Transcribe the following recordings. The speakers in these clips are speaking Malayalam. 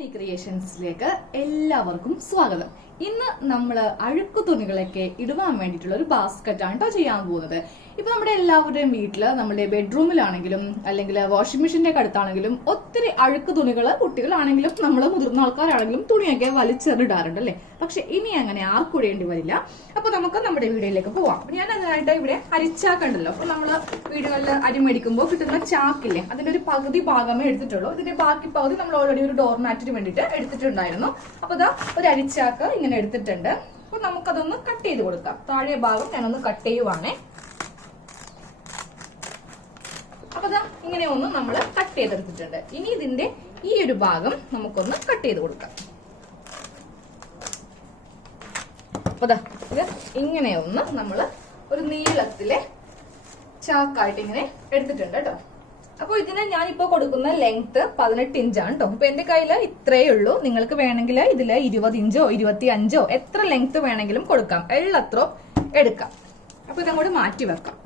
ആനി ക്രിയേഷൻസിലേക്ക് എല്ലാവർക്കും സ്വാഗതം. ഇന്ന് നമ്മൾ അഴുക്കു തുണികളൊക്കെ ഇടുവാൻ വേണ്ടിയിട്ടുള്ള ഒരു ബാസ്ക്കറ്റ് ആണ് കേട്ടോ ചെയ്യാൻ പോകുന്നത്. ഇപ്പൊ നമ്മുടെ എല്ലാവരുടെയും വീട്ടില് നമ്മുടെ ബെഡ്റൂമിലാണെങ്കിലും അല്ലെങ്കിൽ വാഷിംഗ് മെഷീന്റെ അടുത്താണെങ്കിലും ഒത്തിരി അഴുക്കു തുണികൾ, കുട്ടികളാണെങ്കിലും നമ്മൾ മുതിർന്ന ആൾക്കാരാണെങ്കിലും തുണിയൊക്കെ വലിച്ചെറിടാറുണ്ട് അല്ലെ. പക്ഷെ ഇനി അങ്ങനെ ആർക്കും ഇടേണ്ടി വരില്ല. അപ്പൊ നമുക്ക് നമ്മുടെ വീഡിയോയിലേക്ക് പോവാം. ഞാൻ അതിനായിട്ട് ഇവിടെ അരിച്ചാക്കുണ്ടല്ലോ. അപ്പൊ നമ്മള് വീടുകളിൽ അരി മേടിക്കുമ്പോൾ കിട്ടുന്ന ചാക്കില്ലേ, അതിന്റെ ഒരു പകുതി ഭാഗമേ എടുത്തിട്ടുള്ളൂ. ഇതിന്റെ ബാക്കി പകുതി നമ്മൾ ഓൾറെഡി ഒരു ഡോർ മാറ്റിന് വേണ്ടിയിട്ട് എടുത്തിട്ടുണ്ടായിരുന്നു. അപ്പൊ ഇതാ ഒരു അരിച്ചാക്ക് ഇങ്ങനെ എടുത്തിട്ടുണ്ട്. അപ്പൊ നമുക്കതൊന്ന് കട്ട് ചെയ്ത് കൊടുക്കാം. താഴെ ഭാഗം ഞാനൊന്ന് കട്ട് ചെയ്യുവാണേ. അപ്പൊ ഇതാ ഇങ്ങനെ ഒന്ന് നമ്മൾ കട്ട് ചെയ്തെടുത്തിട്ടുണ്ട്. ഇനി ഇതിന്റെ ഈ ഒരു ഭാഗം നമുക്കൊന്ന് കട്ട് ചെയ്ത് കൊടുക്കാം. അപ്പൊ ഇതാ ഇത് ഇങ്ങനെ ഒന്ന് നമ്മള് ഒരു നീളത്തിലെ ചാക്കായിട്ട് ഇങ്ങനെ എടുത്തിട്ടുണ്ട് കേട്ടോ. അപ്പൊ ഇതിന് ഞാനിപ്പോ കൊടുക്കുന്ന ലെങ്ത് 18 ഇഞ്ചാണ് കേട്ടോ. അപ്പൊ എന്റെ കയ്യിൽ ഇത്രയേ ഉള്ളൂ. നിങ്ങൾക്ക് വേണമെങ്കിൽ ഇതില് 20 ഇഞ്ചോ 25 എത്ര ലെങ്ത് വേണമെങ്കിലും കൊടുക്കാം. എള്ളത്രോ എടുക്കാം. അപ്പൊ ഇതങ്ങോട്ട് മാറ്റി വെക്കാം.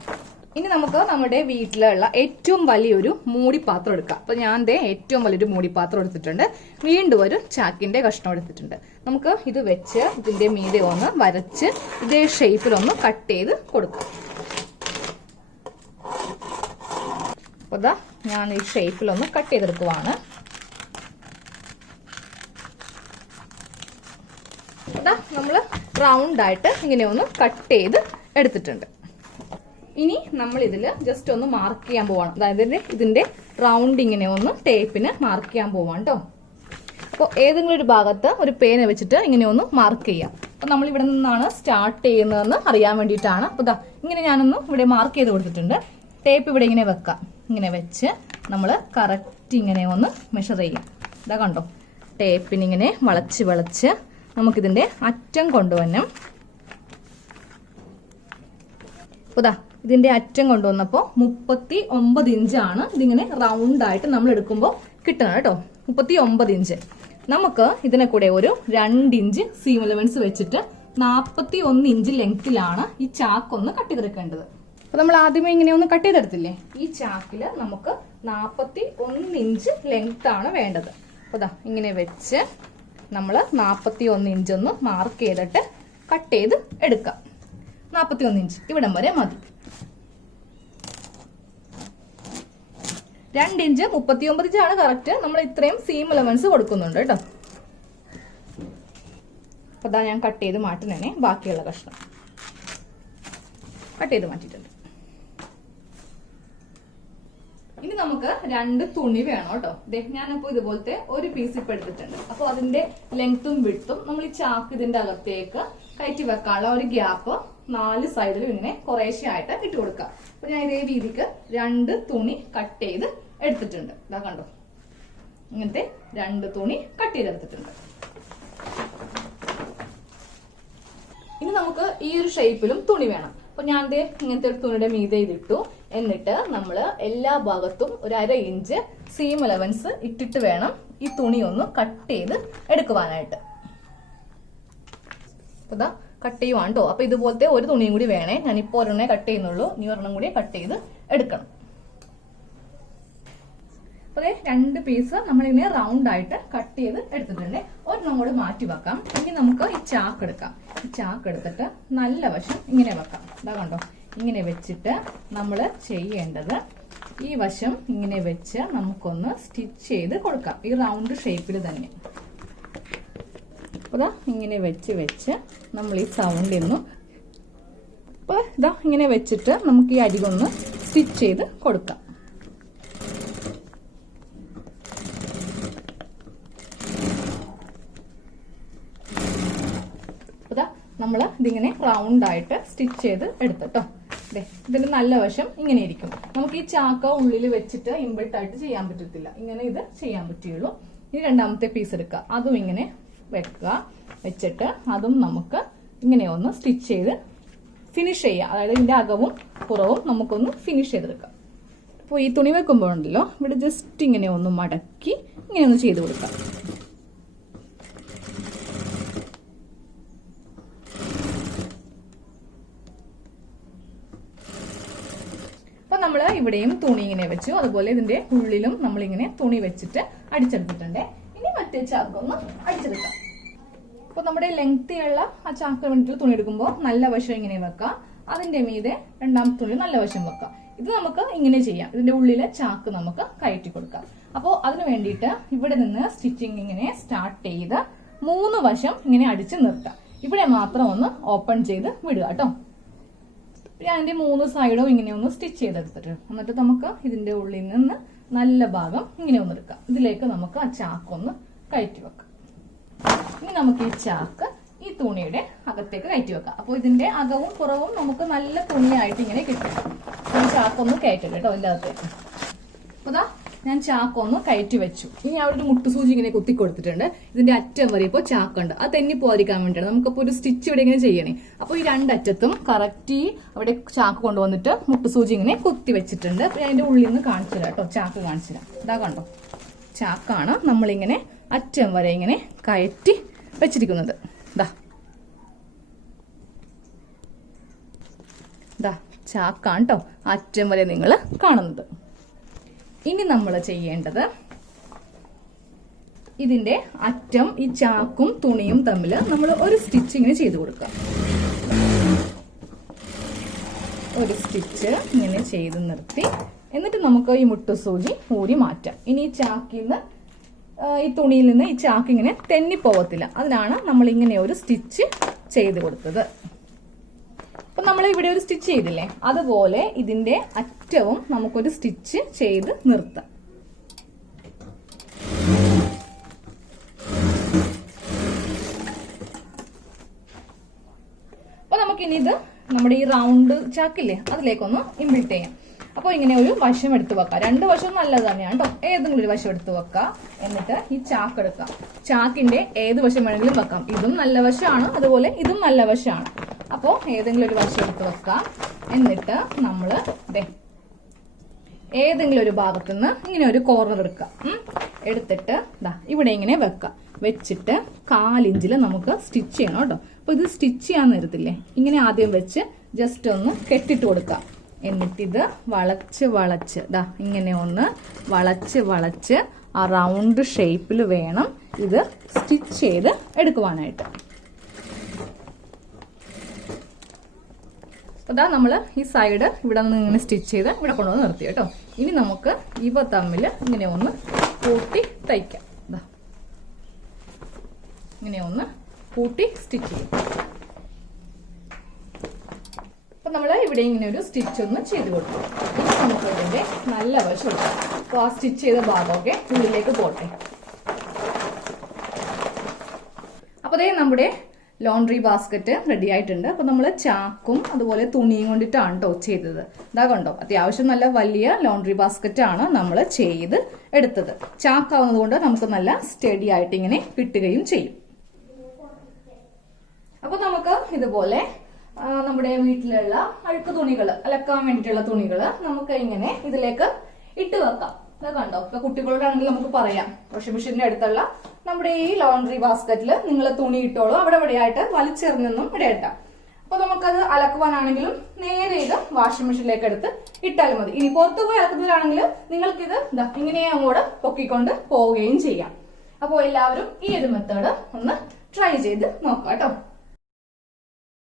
ഇനി നമുക്ക് നമ്മുടെ വീട്ടിലുള്ള ഏറ്റവും വലിയൊരു മൂടിപ്പാത്രം എടുക്കാം. അപ്പൊ ഞാൻ ഏറ്റവും വലിയൊരു മൂടിപ്പാത്രം എടുത്തിട്ടുണ്ട്. വീണ്ടും ഒരു ചാക്കിന്റെ കഷ്ണം എടുത്തിട്ടുണ്ട്. നമുക്ക് ഇത് വെച്ച് ഇതിന്റെ മീതെ ഒന്ന് വരച്ച് ഇതേ ഷേപ്പിലൊന്ന് കട്ട് ചെയ്ത് കൊടുക്കാം. അപ്പൊ ഇതാ ഞാൻ ഈ ഷേപ്പിലൊന്ന് കട്ട് ചെയ്തെടുക്കുവാണ്. ഇതാ നമ്മള് റൗണ്ട് ആയിട്ട് ഇങ്ങനെ ഒന്ന് കട്ട് ചെയ്ത് എടുത്തിട്ടുണ്ട്. ഇനി നമ്മൾ ഇതിൽ ജസ്റ്റ് ഒന്ന് മാർക്ക് ചെയ്യാൻ പോവാണ്. അതായത് ഇതിന്റെ റൗണ്ട് ഇങ്ങനെ ഒന്ന് ടേപ്പിന് മാർക്ക് ചെയ്യാൻ പോവാണ് കേട്ടോ. അപ്പോൾ ഏതെങ്കിലും ഒരു ഭാഗത്ത് ഒരു പേന വെച്ചിട്ട് ഇങ്ങനെ ഒന്ന് മാർക്ക് ചെയ്യാം. അപ്പൊ നമ്മൾ ഇവിടെ നിന്നാണ് സ്റ്റാർട്ട് ചെയ്യുന്നതെന്ന് അറിയാൻ വേണ്ടിയിട്ടാണ്. അപ്പൊ ഇതാ ഇങ്ങനെ ഞാനൊന്ന് ഇവിടെ മാർക്ക് ചെയ്ത് കൊടുത്തിട്ടുണ്ട്. ടേപ്പ് ഇവിടെ ഇങ്ങനെ വെക്കാം. ഇങ്ങനെ വെച്ച് നമ്മൾ കറക്റ്റ് ഇങ്ങനെ ഒന്ന് മെഷർ ചെയ്യാം. ഇതാ കണ്ടോ, ടേപ്പിനിങ്ങനെ വളച്ച് വളച്ച് നമുക്കിതിന്റെ അറ്റം കൊണ്ടുവരണം. ഇതാ ഇതിന്റെ അറ്റം കൊണ്ടുവന്നപ്പോൾ 39 ഇഞ്ചാണ് ഇതിങ്ങനെ റൗണ്ട് ആയിട്ട് നമ്മൾ എടുക്കുമ്പോൾ കിട്ടുന്നത് കേട്ടോ. 39 ഇഞ്ച്. നമുക്ക് ഇതിനെ കൂടെ ഒരു 2 ഇഞ്ച് സീം അലവൻസ് വെച്ചിട്ട് 41 ഇഞ്ച് ലെങ്ത്തിലാണ് ഈ ചാക്കൊന്ന് കട്ട് ചെയ്തെടുക്കേണ്ടത്. അപ്പൊ നമ്മൾ ആദ്യമേ ഇങ്ങനെ ഒന്ന് കട്ട് ചെയ്തെടുത്തില്ലേ, ഈ ചാക്കില് നമുക്ക് 41 ഇഞ്ച് ലെങ്ത് ആണ് വേണ്ടത്. അപ്പൊ ദാ ഇങ്ങനെ വെച്ച് നമ്മൾ 41 ഇഞ്ച് ഒന്ന് മാർക്ക് ചെയ്തിട്ട് കട്ട് ചെയ്ത് എടുക്കാം. 41 ഇഞ്ച് ഇവിടം വരെ മതി. 2 ഇഞ്ച് 39 ഇഞ്ചാണ് കറക്റ്റ്. നമ്മൾ ഇത്രയും സീം അലവൻസ് കൊടുക്കുന്നുണ്ട് കേട്ടോ. അപ്പൊ അതാ ഞാൻ കട്ട് ചെയ്ത് മാറ്റുന്നേ. ബാക്കിയുള്ള കഷ്ണം കട്ട് ചെയ്ത് മാറ്റിയിട്ടുണ്ട്. ഇനി നമുക്ക് 2 തുണി വേണം കേട്ടോ. ഞാനപ്പോ ഇതുപോലത്തെ ഒരു പീസ് ഇപ്പൊ എടുത്തിട്ടുണ്ട്. അപ്പൊ അതിന്റെ ലെങ്ത്തും വിഡ്ത്തും നമ്മൾ ഈ ചാക്ക് ഇതിന്റെ അകത്തേക്ക് കയറ്റി വെക്കാനുള്ള ഒരു ഗ്യാപ്പ് 4 സൈഡിലും ഇങ്ങനെ കുറേശ്ശെ ആയിട്ട് ഇട്ട് കൊടുക്കാം. അപ്പൊ ഞാൻ ഇതേ രീതിക്ക് 2 തുണി കട്ട് ചെയ്ത് എടുത്തിട്ടുണ്ട്. ഇതാ കണ്ടോ, ഇങ്ങനത്തെ 2 തുണി കട്ട് ചെയ്തെടുത്തിട്ടുണ്ട്. ഇനി നമുക്ക് ഈ ഒരു ഷേപ്പിലും തുണി വേണം. അപ്പൊ ഞാൻ ഇങ്ങനത്തെ ഒരു തുണിയുടെ മീതെ ഇതിട്ടു. എന്നിട്ട് നമ്മൾ എല്ലാ ഭാഗത്തും ഒരു 1/2 ഇഞ്ച് സീം അലവൻസ് ഇട്ടിട്ട് വേണം ഈ തുണി ഒന്ന് കട്ട് ചെയ്ത് എടുക്കുവാനായിട്ട്. അപ്പൊ കട്ട് ചെയ്യുവാണ് കേട്ടോ. അപ്പൊ ഇതുപോലത്തെ ഒരു തുണിയും കൂടി വേണേ. ഞാനിപ്പോ ഒരെണ്ണേ കട്ട് ചെയ്യുന്നുള്ളൂ. ഇനി ഒരെണ്ണം കൂടി കട്ട് ചെയ്ത് എടുക്കണം. അപ്പൊ 2 പീസ് നമ്മളിങ്ങനെ റൗണ്ട് ആയിട്ട് കട്ട് ചെയ്ത് എടുത്തിട്ടുണ്ട്. ഒരെണ്ണം കൂടി മാറ്റി വെക്കാം. ഇനി നമുക്ക് ഈ ചാക്ക് എടുക്കാം. ഈ ചാക്ക് എടുത്തിട്ട് നല്ല വശം ഇങ്ങനെ വെക്കാം. ഇതാ കണ്ടോ, ഇങ്ങനെ വെച്ചിട്ട് നമ്മൾ ചെയ്യേണ്ടത് ഈ വശം ഇങ്ങനെ വെച്ച് നമുക്കൊന്ന് സ്റ്റിച്ച് ചെയ്ത് കൊടുക്കാം. ഈ റൗണ്ട് ഷേപ്പിൽ തന്നെ. അപ്പൊ ഇങ്ങനെ വെച്ച് നമ്മൾ ഈ സൗണ്ടിൽ നിന്നും അപ്പൊ ഇതാ ഇങ്ങനെ വെച്ചിട്ട് നമുക്ക് ഈ അരികൊന്ന് സ്റ്റിച്ച് ചെയ്ത് കൊടുക്കാം. നമ്മൾ ഇതിങ്ങനെ റൗണ്ട് ആയിട്ട് സ്റ്റിച്ച് ചെയ്ത് എടുത്തിട്ടോ. ഇതിന്റെ നല്ല വശം ഇങ്ങനെ ഇരിക്കും. നമുക്ക് ഈ ചാക്ക ഉള്ളിൽ വെച്ചിട്ട് ഇമ്പിൾട്ടായിട്ട് ചെയ്യാൻ പറ്റത്തില്ല. ഇങ്ങനെ ഇത് ചെയ്യാൻ പറ്റുള്ളൂ. ഇനി രണ്ടാമത്തെ പീസ് എടുക്കുക. അതും ഇങ്ങനെ വെക്കുക. വെച്ചിട്ട് അതും നമുക്ക് ഇങ്ങനെ ഒന്ന് സ്റ്റിച്ച് ചെയ്ത് ഫിനിഷ് ചെയ്യാം. അതായത് ഇതിന്റെ അകവും പുറവും നമുക്കൊന്ന് ഫിനിഷ് ചെയ്തെടുക്കാം. അപ്പോൾ ഈ തുണി വെക്കുമ്പോഴുണ്ടല്ലോ, ഇവിടെ ജസ്റ്റ് ഇങ്ങനെ ഒന്ന് മടക്കി ഇങ്ങനെ ഒന്ന് ചെയ്ത് കൊടുക്കാം. നമ്മൾ ഇവിടെയും തുണി ഇങ്ങനെ വെച്ചു. അതുപോലെ ഇതിന്റെ ഉള്ളിലും നമ്മളിങ്ങനെ തുണി വെച്ചിട്ട് അടിച്ചെടുത്തിട്ടുണ്ട്. ഇനി മറ്റേ മറ്റേ ചാക്ക് ഒന്ന് അടിച്ചെടുക്കാം. അപ്പൊ നമ്മുടെ ലെങ്തിയുള്ള ആ ചാക്ക് വേണ്ടിയിട്ട് തുണി എടുക്കുമ്പോൾ നല്ല വശം ഇങ്ങനെ വെക്കാം, അതിന്റെ മീതെ രണ്ടാമത്തെ തുണി നല്ല വശം വെക്കാം. ഇത് നമുക്ക് ഇങ്ങനെ ചെയ്യാം. ഇതിന്റെ ഉള്ളിലെ ചാക്ക് നമുക്ക് കയറ്റി കൊടുക്കാം. അപ്പോൾ അതിന് വേണ്ടിയിട്ട് ഇവിടെ നിന്ന് സ്റ്റിച്ചിങ് ഇങ്ങനെ സ്റ്റാർട്ട് ചെയ്ത് 3 വശം ഇങ്ങനെ അടിച്ച് നിർത്താം. ഇവിടെ മാത്രം ഒന്ന് ഓപ്പൺ ചെയ്ത് വിടുക കേട്ടോ. ഞാൻ അതിന്റെ 3 സൈഡും ഇങ്ങനെ ഒന്ന് സ്റ്റിച്ച് ചെയ്തെടുത്തിട്ട് എന്നിട്ട് നമുക്ക് ഇതിന്റെ ഉള്ളിൽ നിന്ന് നല്ല ഭാഗം ഇങ്ങനെ ഒന്ന് എടുക്കാം. ഇതിലേക്ക് നമുക്ക് ആ ചാക്കൊന്ന് കയറ്റി വെക്കാം. ഇനി നമുക്ക് ഈ ചാക്ക് ഈ തുണിയുടെ അകത്തേക്ക് കയറ്റി വെക്കാം. അപ്പോൾ ഇതിന്റെ അകവും പുറവും നമുക്ക് നല്ല തുണിയായിട്ട് ഇങ്ങനെ കിട്ടും. ഈ ചാക്കൊന്ന് കയറ്റില്ല കേട്ടോ ഇതിന്റെ അകത്തേക്ക്. അപ്പൊ ഞാൻ ചാക്കൊന്ന് കയറ്റി വെച്ചു. ഇനി അവിടെ ഒരു മുട്ടുസൂചി ഇങ്ങനെ കുത്തി കൊടുത്തിട്ടുണ്ട്. ഇതിന്റെ അറ്റം വരെ ഇപ്പോൾ ചാക്കുണ്ട്. അത് തെന്നി പോകാതിരിക്കാൻ വേണ്ടിയാണ് നമുക്കിപ്പോൾ ഒരു സ്റ്റിച്ച് ഇവിടെ ഇങ്ങനെ ചെയ്യണേ. അപ്പോൾ ഈ രണ്ടറ്റത്തും കറക്റ്റ് അവിടെ ചാക്ക് കൊണ്ടുവന്നിട്ട് മുട്ടുസൂചി ഇങ്ങനെ കുത്തി വെച്ചിട്ടുണ്ട്. അപ്പൊ ഞാൻ അതിന്റെ ഉള്ളിൽ നിന്ന് കാണിച്ചു തരാം കേട്ടോ. ചാക്ക് കാണിച്ചു തരാം. ഇതാ കണ്ടോ, ചാക്കാണ് നമ്മളിങ്ങനെ അറ്റം വരെ ഇങ്ങനെ കയറ്റി വെച്ചിരിക്കുന്നത്. ചാക്കാണ് കേട്ടോ അറ്റം വരെ നിങ്ങൾ കാണുന്നത്. ഇനി നമ്മൾ ചെയ്യേണ്ടത് ഇതിന്റെ അറ്റം ഈ ചാക്കും തുണിയും തമ്മിൽ നമ്മൾ ഒരു സ്റ്റിച്ച് ഇങ്ങനെ ചെയ്ത് കൊടുക്കുക. ഒരു സ്റ്റിച്ച് ഇങ്ങനെ ചെയ്ത് നിർത്തി എന്നിട്ട് നമുക്ക് ഈ മുട്ടുസൂചി ഊരി മാറ്റാം. ഇനി ഈ ചാക്കിൽ നിന്ന് ഈ തുണിയിൽ നിന്ന് ഈ ചാക്ക് ഇങ്ങനെ തെന്നിപ്പോകത്തില്ല. അതിനാണ് നമ്മൾ ഇങ്ങനെ ഒരു സ്റ്റിച്ച് ചെയ്ത് കൊടുത്തത്. അപ്പൊ നമ്മൾ ഇവിടെ ഒരു സ്റ്റിച്ച് ചെയ്തില്ലേ, അതുപോലെ ഇതിന്റെ അറ്റവും നമുക്കൊരു സ്റ്റിച്ച് ചെയ്ത് നിർത്താം. അപ്പൊ നമുക്കിനി ഇത് നമ്മുടെ ഈ റൗണ്ട് ചാക്കില്ലേ അതിലേക്കൊന്ന് ഇംപ്ലിറ്റ് ചെയ്യാം. അപ്പോൾ ഇങ്ങനെ ഒരു വശം എടുത്ത് വെക്കാം. 2 വശവും നല്ലത് തന്നെയാണ് കേട്ടോ. ഏതെങ്കിലും ഒരു വശം എടുത്ത് വെക്കാം. എന്നിട്ട് ഈ ചാക്ക് എടുക്കാം. ചാക്കിന്റെ ഏത് വശം വേണമെങ്കിലും വെക്കാം. ഇതും നല്ല വശമാണ്, അതുപോലെ ഇതും നല്ല വശമാണ്. അപ്പോൾ ഏതെങ്കിലും ഒരു വശം എടുത്ത് വെക്കാം. എന്നിട്ട് നമ്മൾ ഏതെങ്കിലും ഒരു ഭാഗത്തുനിന്ന് ഇങ്ങനെ ഒരു കോർണർ എടുക്കാം. എടുത്തിട്ട് ഇവിടെ ഇങ്ങനെ വെക്കാം. വെച്ചിട്ട് 1/4 ഇഞ്ചിൽ നമുക്ക് സ്റ്റിച്ച് ചെയ്യണം കേട്ടോ. അപ്പൊ ഇത് സ്റ്റിച്ച് ചെയ്യാൻ നേരത്തില്ലേ ഇങ്ങനെ ആദ്യം വെച്ച് ജസ്റ്റ് ഒന്ന് കെട്ടിട്ട് കൊടുക്കാം. എന്നിട്ടിത് വളച്ച് വളച്ച് ഇങ്ങനെ ഒന്ന് വളച്ച് വളച്ച് ആ റൗണ്ട് ഷേപ്പിൽ വേണം ഇത് സ്റ്റിച്ച് ചെയ്ത് എടുക്കുവാനായിട്ട്. അതാ നമ്മൾ ഈ സൈഡ് ഇവിടെ നിന്ന് ഇങ്ങനെ സ്റ്റിച്ച് ചെയ്ത് ഇവിടെ കൊണ്ടുവന്ന് നിർത്തി കേട്ടോ. ഇനി നമുക്ക് ഇവ തമ്മിൽ ഇങ്ങനെ ഒന്ന് കൂട്ടി തയ്ക്കാം. ഇങ്ങനെ ഒന്ന് കൂട്ടി സ്റ്റിച്ച് ചെയ്യും. അപ്പൊ നമ്മൾ ഇവിടെ ഇങ്ങനെ ഒരു സ്റ്റിച്ച് ഒന്ന് ചെയ്ത് കൊടുക്കും. ഇനി നമുക്ക് ഇതിന്റെ നല്ല വശം എടുക്കാം. അപ്പൊ ആ സ്റ്റിച്ച് ചെയ്ത ഭാഗമൊക്കെ ഉള്ളിലേക്ക് പോട്ടെ. അപ്പൊ അതേ നമ്മുടെ ലോണ്ടറി ബാസ്ക്കറ്റ് റെഡി ആയിട്ടുണ്ട്. അപ്പൊ നമ്മൾ ചാക്കും അതുപോലെ തുണിയും കൊണ്ടിട്ടാണ് കേട്ടോ ചെയ്തത്. ഇതാ കണ്ടോ, അത്യാവശ്യം നല്ല വലിയ ലോണ്ടറി ബാസ്ക്കറ്റ് ആണ് നമ്മൾ ചെയ്ത് എടുത്തത്. ചാക്കാവുന്നത് കൊണ്ട് നമുക്ക് നല്ല സ്റ്റഡി ആയിട്ട് ഇങ്ങനെ കിട്ടുകയും ചെയ്യും. അപ്പൊ നമുക്ക് ഇതുപോലെ നമ്മുടെ വീട്ടിലുള്ള അഴുക്ക് തുണികൾ അലക്കാൻ വേണ്ടിയിട്ടുള്ള തുണികൾ നമുക്ക് ഇങ്ങനെ ഇതിലേക്ക് ഇട്ട് വെക്കാം. അത് കണ്ടോ, ഇപ്പൊ കുട്ടികളോടാണെങ്കിൽ നമുക്ക് പറയാം വാഷിംഗ് മെഷീന്റെ അടുത്തുള്ള നമ്മുടെ ഈ ലോണ്ടറി ബാസ്ക്കറ്റിൽ നിങ്ങൾ തുണി ഇട്ടോളൂ, അവിടെ ഇവിടെയായിട്ട് വലിച്ചെറിഞ്ഞൊന്നും ഇവിടെ ഇട്ടാം. അപ്പൊ നമുക്കത് അലക്കുവാനാണെങ്കിലും നേരെ ഇത് വാഷിംഗ് മെഷീനിലേക്ക് എടുത്ത് ഇട്ടാലും മതി. ഇനി പുറത്തു പോയി അലക്കുന്നവരാണെങ്കിൽ നിങ്ങൾക്കിത് ഇങ്ങനെ അങ്ങോട്ട് പൊക്കിക്കൊണ്ട് പോവുകയും ചെയ്യാം. അപ്പോൾ എല്ലാവരും ഈ ഒരു മെത്തേഡ് ഒന്ന് ട്രൈ ചെയ്ത് നോക്കാം കേട്ടോ.